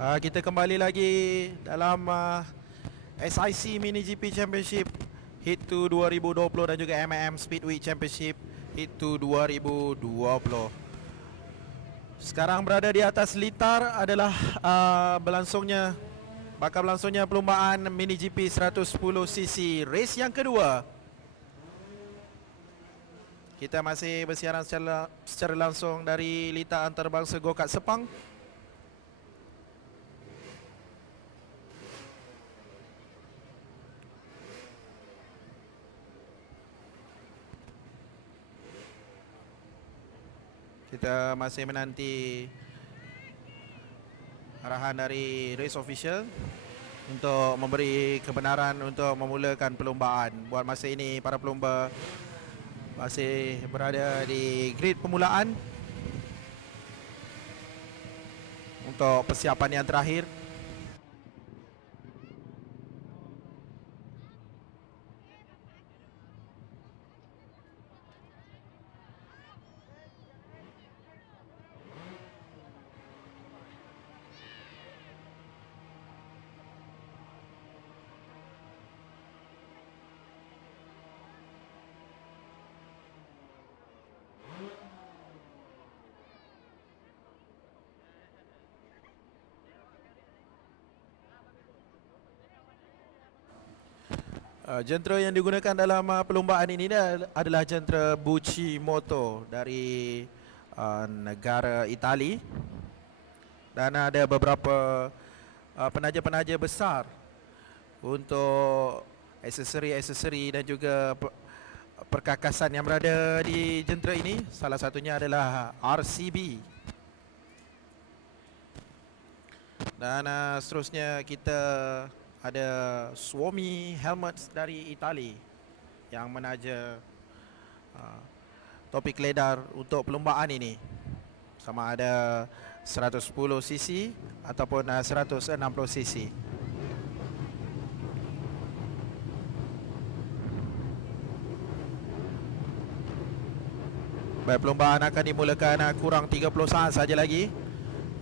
Kita kembali lagi dalam SIC Mini GP Championship Heat 2 2020 dan juga MM Speedway Championship Heat 2 2020. Sekarang berada di atas litar adalah bakal berlangsungnya perlombaan Mini GP 110cc race yang kedua. Kita masih bersiaran secara langsung dari litar antarabangsa Go-Kart Sepang. Kita masih menanti arahan dari race official untuk memberi kebenaran untuk memulakan perlombaan. Buat masa ini para pelumba masih berada di grid permulaan untuk persiapan yang terakhir. Jentera yang digunakan dalam perlombaan ini adalah jentera Bucimoto dari negara Itali. Dan ada beberapa penaja-penaja besar untuk aksesori-aksesori dan juga perkakasan yang berada di jentera ini. Salah satunya adalah RCB. Dan seterusnya kita ada Suomi Helmets dari Itali yang menaja topik ledar untuk perlombaan ini, sama ada 110cc ataupun 160cc. Baik, perlombaan akan dimulakan kurang 30 saat saja lagi.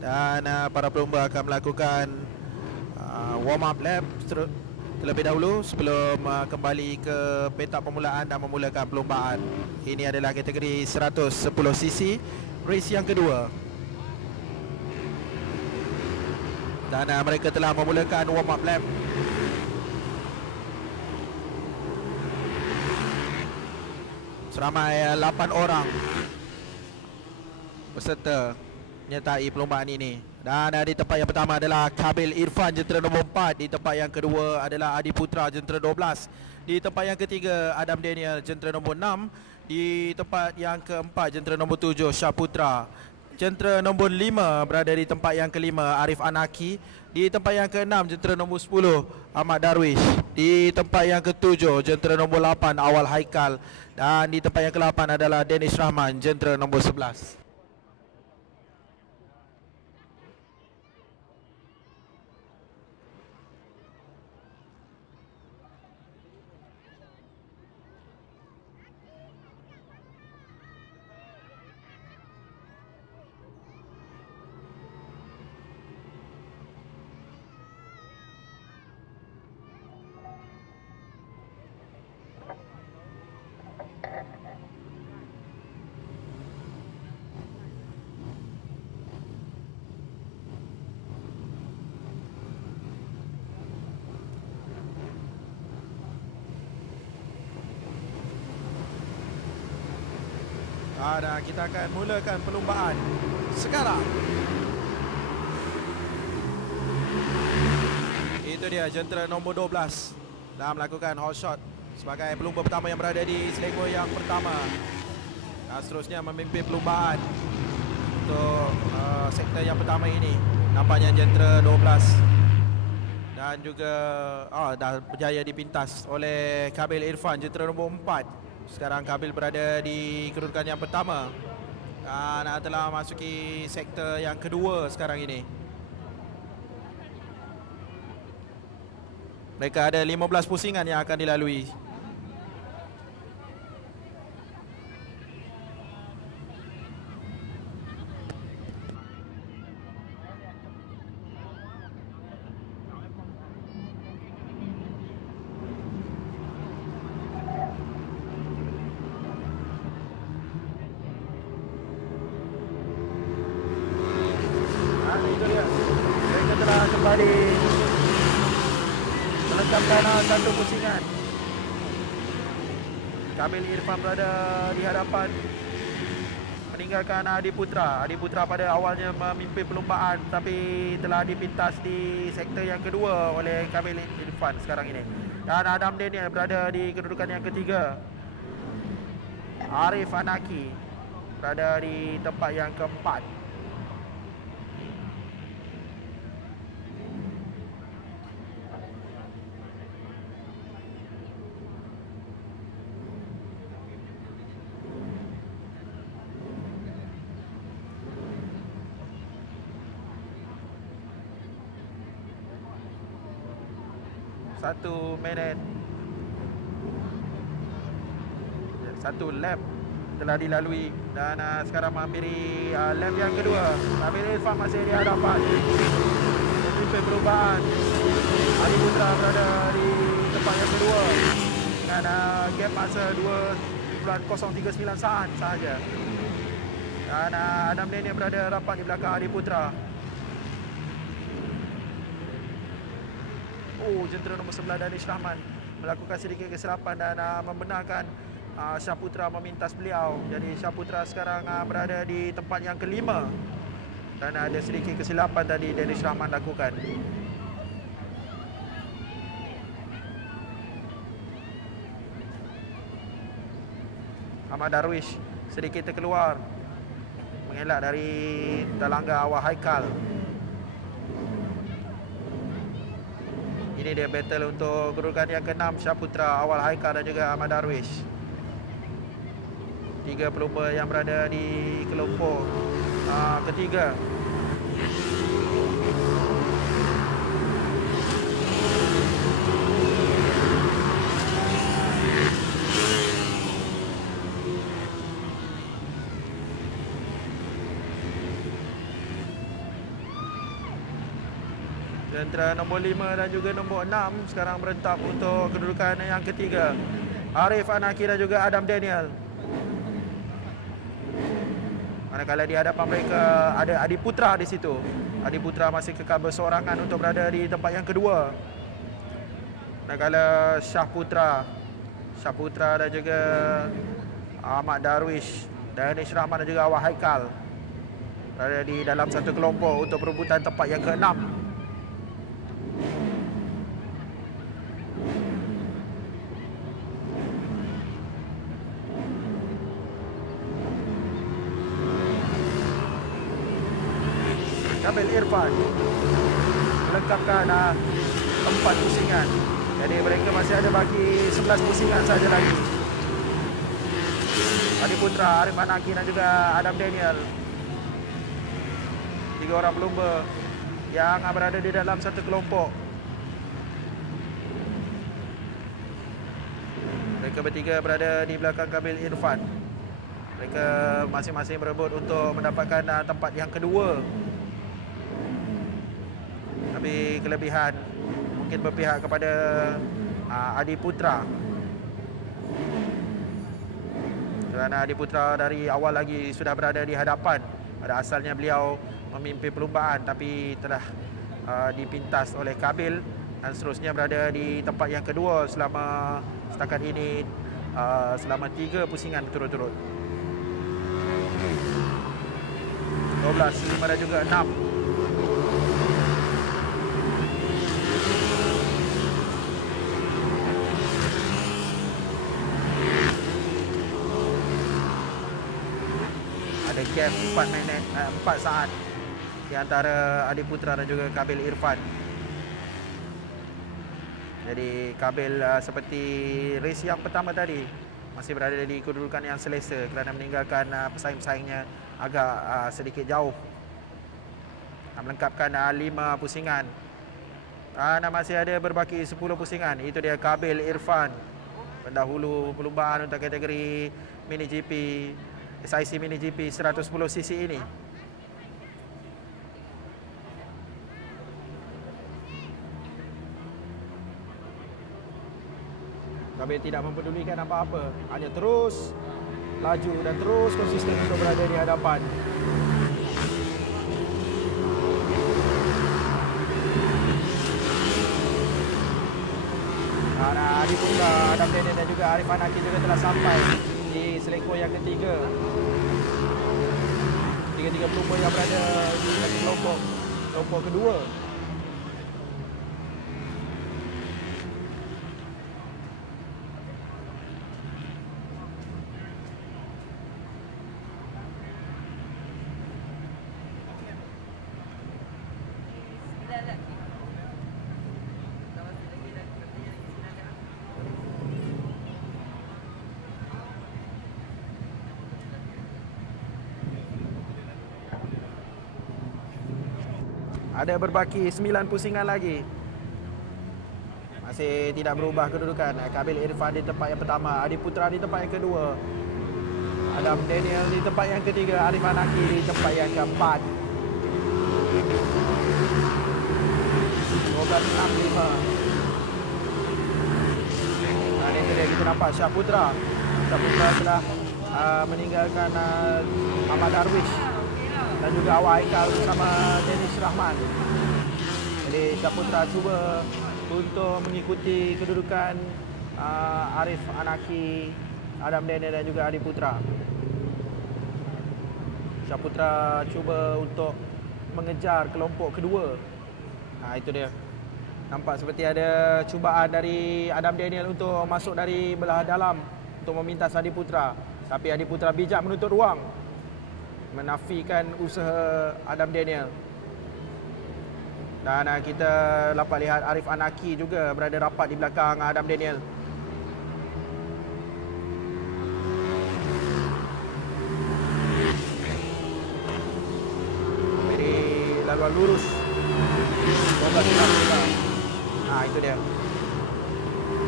Dan para pelumba akan melakukan warm up lap terlebih dahulu sebelum kembali ke petak permulaan dan memulakan perlombaan. Ini adalah kategori 110cc race yang kedua. Dan mereka telah memulakan warm up lap. Seramai 8 orang peserta menyertai perlombaan ini. Dan di tempat yang pertama adalah Kabil Irfan, jentera nombor 4. Di tempat yang kedua adalah Adi Putra, jentera 12. Di tempat yang ketiga Adam Daniel, jentera nombor 6. Di tempat yang keempat jentera nombor 7 Syah Putra. Jentera nombor 5 berada di tempat yang kelima Arif Anaki. Di tempat yang keenam jentera nombor 10 Ahmad Darwish. Di tempat yang ketujuh jentera nombor 8 Awal Haikal. Dan di tempat yang ke-8 adalah Danish Rahman, jentera nombor 11. Dan kita akan mulakan perlombaan sekarang. Itu dia jentera nombor 12 dah melakukan hot shot sebagai pelumba pertama yang berada di selenggo yang pertama. Dan seterusnya memimpin perlombaan untuk sektor yang pertama ini. Nampaknya jentera 12 dan juga dah berjaya dipintas oleh Kabil Irfan, jentera nombor 4. Sekarang Kabil berada di kedudukan yang pertama dan telah masuki sektor yang kedua sekarang ini. Mereka ada 15 pusingan yang akan dilalui. meninggalkan satu pusingan. Kamil Irfan berada di hadapan, meninggalkan Adi Putra. Adi Putra pada awalnya memimpin perlumbaan tapi telah dipintas di sektor yang kedua oleh Kamil Irfan sekarang ini. Dan Adam Daniel berada di kedudukan yang ketiga. Arif Anaki berada di tempat yang keempat. Satu minit, satu lap telah dilalui dan sekarang menghampiri lap yang kedua. Kamil Irfan masih di hadapan, memimpin perubahan. Ali Putra berada di tempat yang kedua dengan gap masa 2.039 saat sahaja. Dan Adam Daniel berada rapat di belakang Ali Putra. Jentera nombor 11 Danish Rahman melakukan sedikit kesilapan dan membenarkan Syahputra memintas beliau. Jadi Syahputra sekarang berada di tempat yang kelima dan ada sedikit kesilapan tadi Danish Rahman lakukan. Ahmad Darwish sedikit terkeluar, mengelak dari terlanggar awal Haikal. Ini dia battle untuk kedudukan yang ke-6, Syahputra, Awal Haikal dan juga Ahmad Darwish. 3 pelumba yang berada di kelompok ketiga. Jentera nombor 5 dan juga nombor 6 sekarang berentap untuk kedudukan yang ketiga. Arif Anaki dan juga Adam Daniel. Manakala di hadapan mereka ada Adi Putra di situ. Adi Putra masih kekal bersorangan untuk berada di tempat yang kedua. Manakala Syahputra dan juga Ahmad Darwish, Danish Rahman dan juga Awal Haikal berada di dalam satu kelompok untuk perebutan tempat yang ke-6. Kamil Irfan melengkapkan 4 pusingan. Jadi mereka masih ada bagi 11 pusingan saja lagi. Adi Putra, Arif Anaki dan juga Adam Daniel, 3 orang pelumba yang berada di dalam satu kelompok. Mereka bertiga berada di belakang Kamil Irfan. Mereka masing-masing berebut untuk mendapatkan tempat yang kedua. Tapi kelebihan mungkin berpihak kepada Adi Putra. Kerana Adi Putra dari awal lagi sudah berada di hadapan. Pada asalnya beliau memimpin perlumbaan tapi telah dipintas oleh Kamil dan seterusnya berada di tempat yang kedua selama setakat ini selama 3 pusingan berturut-turut. 12, 5 dan juga 6. Ada gap 4 minit 4 saat di antara Adi Putra dan juga Kamil Irfan. Jadi Kamil seperti race yang pertama tadi masih berada di kedudukan yang selesa kerana meninggalkan pesaing-pesaingnya agak sedikit jauh. Melengkapkan 5 pusingan. Dan masih ada berbaki 10 pusingan. Itu dia Kamil Irfan, pendahulu perlumbaan untuk kategori Mini GP SIC Mini GP 110cc ini. Kamil tidak mempedulikan apa-apa, hanya terus laju dan terus konsisten untuk berada di hadapan. Dan Adi Putra, Adam Daniel dan juga Arif Anaki juga telah sampai di selekor yang ketiga. Tiga-tiga pelumba yang berada di kelompok kedua. Ada berbaki 9 pusingan lagi. Masih tidak berubah kedudukan. Kabil Irfan di tempat yang pertama, Adi Putra di tempat yang kedua, Adam Daniel di tempat yang ketiga, Arif Anaki di tempat yang keempat. 12.65. Dan ini dia kita nampak Syah Putra. Syah Putra telah meninggalkan Ahmad Darwish dan juga Awak Aikal bersama Danish Rahman. Jadi Syah Putra cuba untuk mengikuti kedudukan Arif Anaki, Adam Daniel dan juga Adi Putra. Syah Putra cuba untuk mengejar kelompok kedua. Itu dia. Nampak seperti ada cubaan dari Adam Daniel untuk masuk dari belah dalam untuk memintas Adi Putra. Tapi Adi Putra bijak menutup ruang, menafikan usaha Adam Daniel. Dan kita dapat lihat Arif Anaki juga berada rapat di belakang Adam Daniel. Jadi laluan lurus 12.65. Itu dia.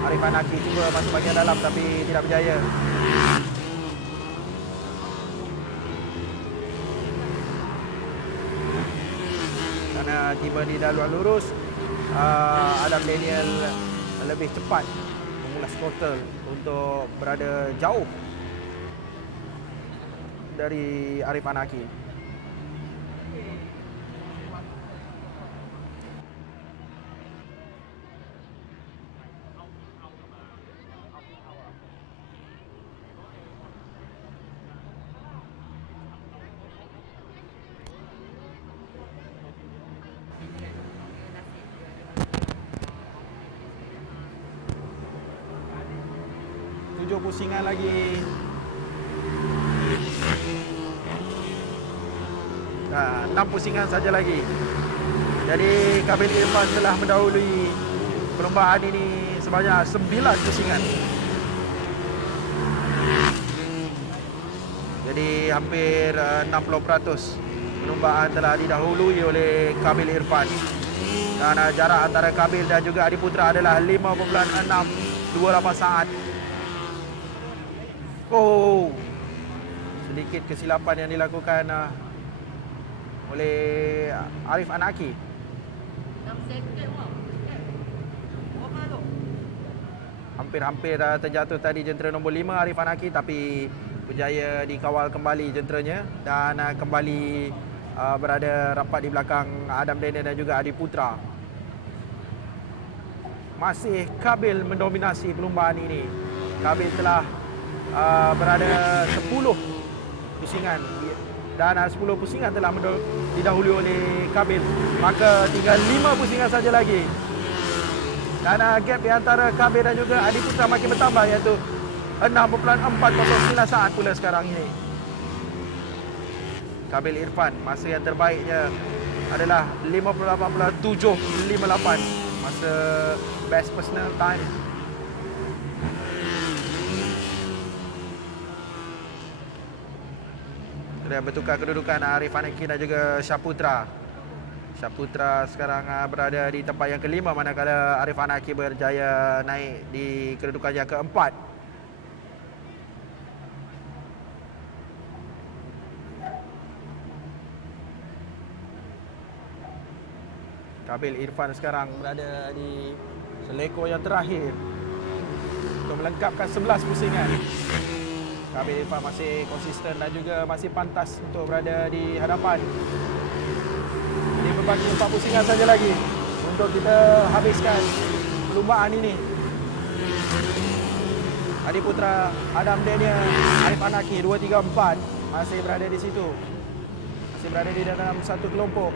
Arif Anaki cuba masuk bahagian dalam tapi tidak berjaya. Karena tiba di laluan lurus, Adam Daniel lebih cepat mengulas throttle untuk berada jauh dari Arif Anaki. Pusingan lagi. 6 pusingan saja lagi. Jadi Kabil Irfan telah mendahului perlombaan ini sebanyak 9 pusingan. Jadi hampir 60% perlombaan telah didahului oleh Kabil Irfan. Dan jarak antara Kabil dan juga Adi Putra adalah 5.628 saat. Sedikit kesilapan yang dilakukan oleh Arif Anaki. Hampir-hampir terjatuh tadi jentera nombor 5 Arif Anaki, tapi berjaya dikawal kembali jenteranya dan kembali berada rapat di belakang Adam Daniel dan juga Adi Putra. Masih Kabil mendominasi perlombaan ini. Kabil telah berada 10 pusingan dan 10 pusingan telah didahului oleh Kabil. Maka tinggal 5 pusingan saja lagi. Dan gap di antara Kabil dan juga Adi Putra makin bertambah, iaitu 6.409 saat pula sekarang ini. Kabil Irfan masa yang terbaiknya adalah 58.758 masa best personal time. Sudah bertukar kedudukan Arif Anaki dan juga Syah Putra. Syah Putra sekarang berada di tempat yang kelima, manakala Arif Anaki berjaya naik di kedudukan yang keempat. Kabil Irfan sekarang berada di selekor yang terakhir untuk melengkapkan 11 pusingan. Kabil Irfan masih konsisten dan juga masih pantas untuk berada di hadapan. Ini berbaki 4 pusingan saja lagi untuk kita habiskan perlombaan ini. Adi Putra, Adam Daniel, Arif Anaki 2, 3, 4 masih berada di situ. Masih berada di dalam satu kelompok.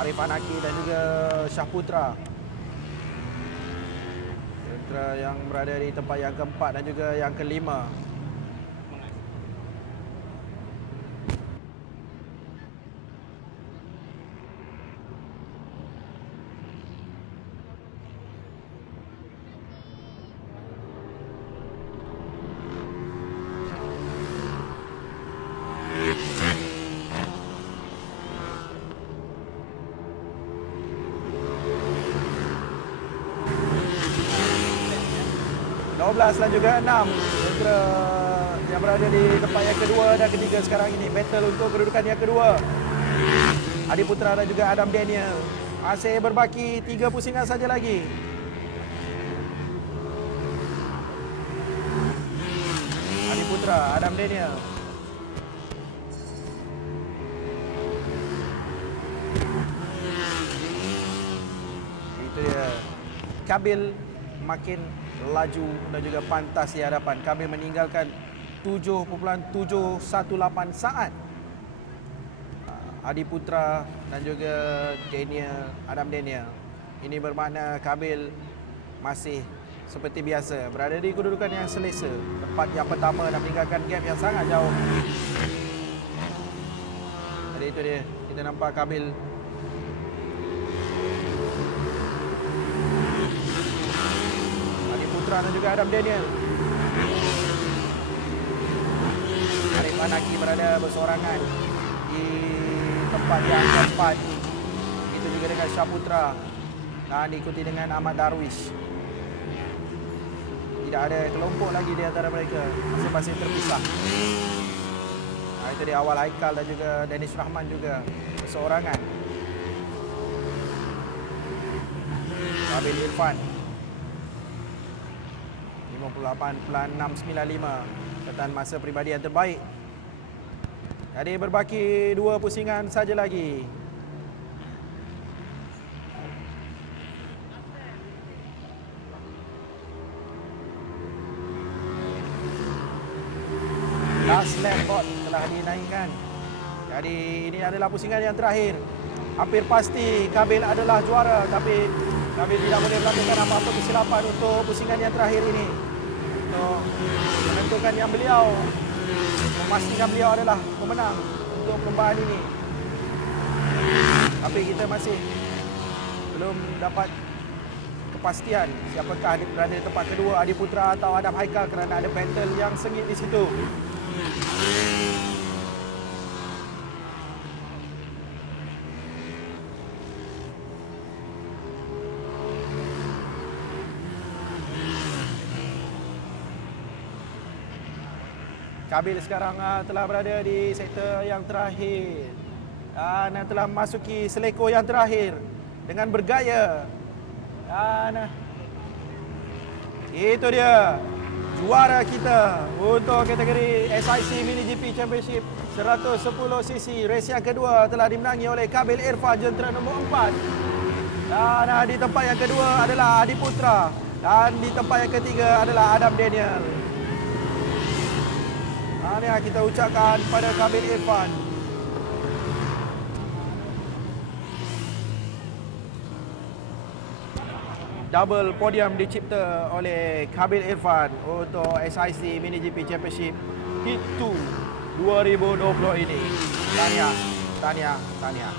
Arif Anaki dan juga Syahputra yang berada di tempat yang keempat dan juga yang kelima. Dan juga 6 tentera yang berada di tempat yang kedua dan ketiga sekarang ini. Battle untuk kedudukan yang kedua. Adi Putra dan juga Adam Daniel. Masih berbaki 3 pusingan saja lagi. Adi Putra, Adam Daniel. Itu dia. Kabil makin laju dan juga pantas di hadapan. Kami meninggalkan 7.718 saat. Adi Putra dan juga Adam Daniel. Ini bermakna Kabil masih seperti biasa berada di kedudukan yang selesa. Tempat yang pertama dan meninggalkan gap yang sangat jauh. Jadi itu dia. Kita nampak Kabil dan juga Adam Daniel. Arif Anaki berada bersorangan di tempat yang keempat. Itu juga dengan Syahputra dan diikuti dengan Ahmad Darwish. Tidak ada kelompok lagi di antara mereka, masing-masing terpisah. Itu di awal Haikal dan juga Danish Rahman juga bersorangan. Kabil Irfan 58.695 catatan masa peribadi yang terbaik. Jadi berbaki 2 pusingan saja lagi. Last lap bot telah dinaikkan. Jadi ini adalah pusingan yang terakhir. Hampir pasti Kabil adalah juara, tapi Kabil tidak boleh melakukan apa-apa kesilapan untuk pusingan yang terakhir ini. Untuk menentukan yang beliau, memastikan beliau adalah pemenang untuk perlombaan ini. Tapi kita masih belum dapat kepastian siapakah berada di tempat kedua, Adi Putra atau Adam Haikal, kerana ada battle yang sengit di situ. Kabil sekarang telah berada di sektor yang terakhir dan telah memasuki seleko yang terakhir dengan bergaya. Dan itu dia juara kita untuk kategori SIC Mini GP Championship 110cc. Race yang kedua telah dimenangi oleh Kabil Irfan, jentera nombor 4. Dan di tempat yang kedua adalah Adi Putra. Dan di tempat yang ketiga adalah Adam Daniel. Tahniah kita ucapkan pada Kabil Irfan. Double podium dicipta oleh Kabil Irfan untuk SIC Mini GP Championship Heat 2 2020 ini. Tahniah, tahniah, tahniah.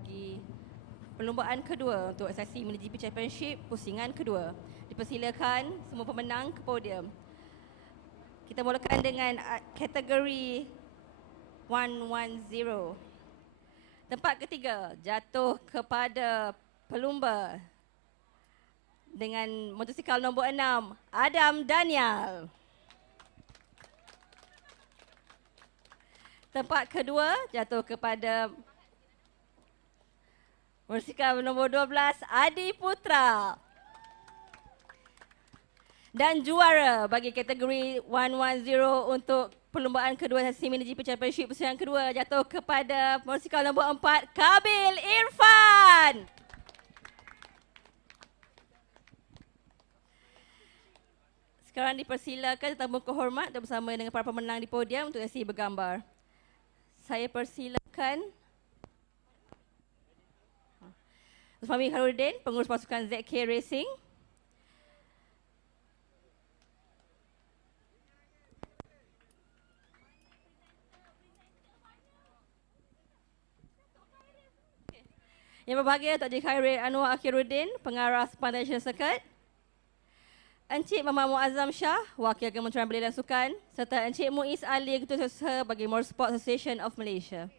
bagi perlumbaan kedua untuk SIC Mini GP Championship pusingan kedua. Dipersilakan semua pemenang ke podium. Kita mulakan dengan kategori 110. Tempat ketiga jatuh kepada pelumba dengan motosikal nombor 6, Adam Daniel. Tempat kedua jatuh kepada motosikal nombor 12, Adi Putra. Dan juara bagi kategori 110 untuk perlumbaan kedua SIC Mini GP Championship pusingan kedua jatuh kepada motosikal nombor 4, Kabil Irfan. Sekarang dipersilakan tetamu kehormat untuk bersama dengan para pemenang di podium untuk sesi bergambar. Saya persilakan Usmami Khairudin, pengurus pasukan ZK Racing. Yang berbahagia Tok Khairil Anwar Akhiruddin, pengarah Sepantai National Circuit. Encik Muhammad Muazzam Shah, Wakil Kementerian Belia dan Sukan, serta Encik Muiz Ali, Ketua Usaha bagi Motorsport Association of Malaysia.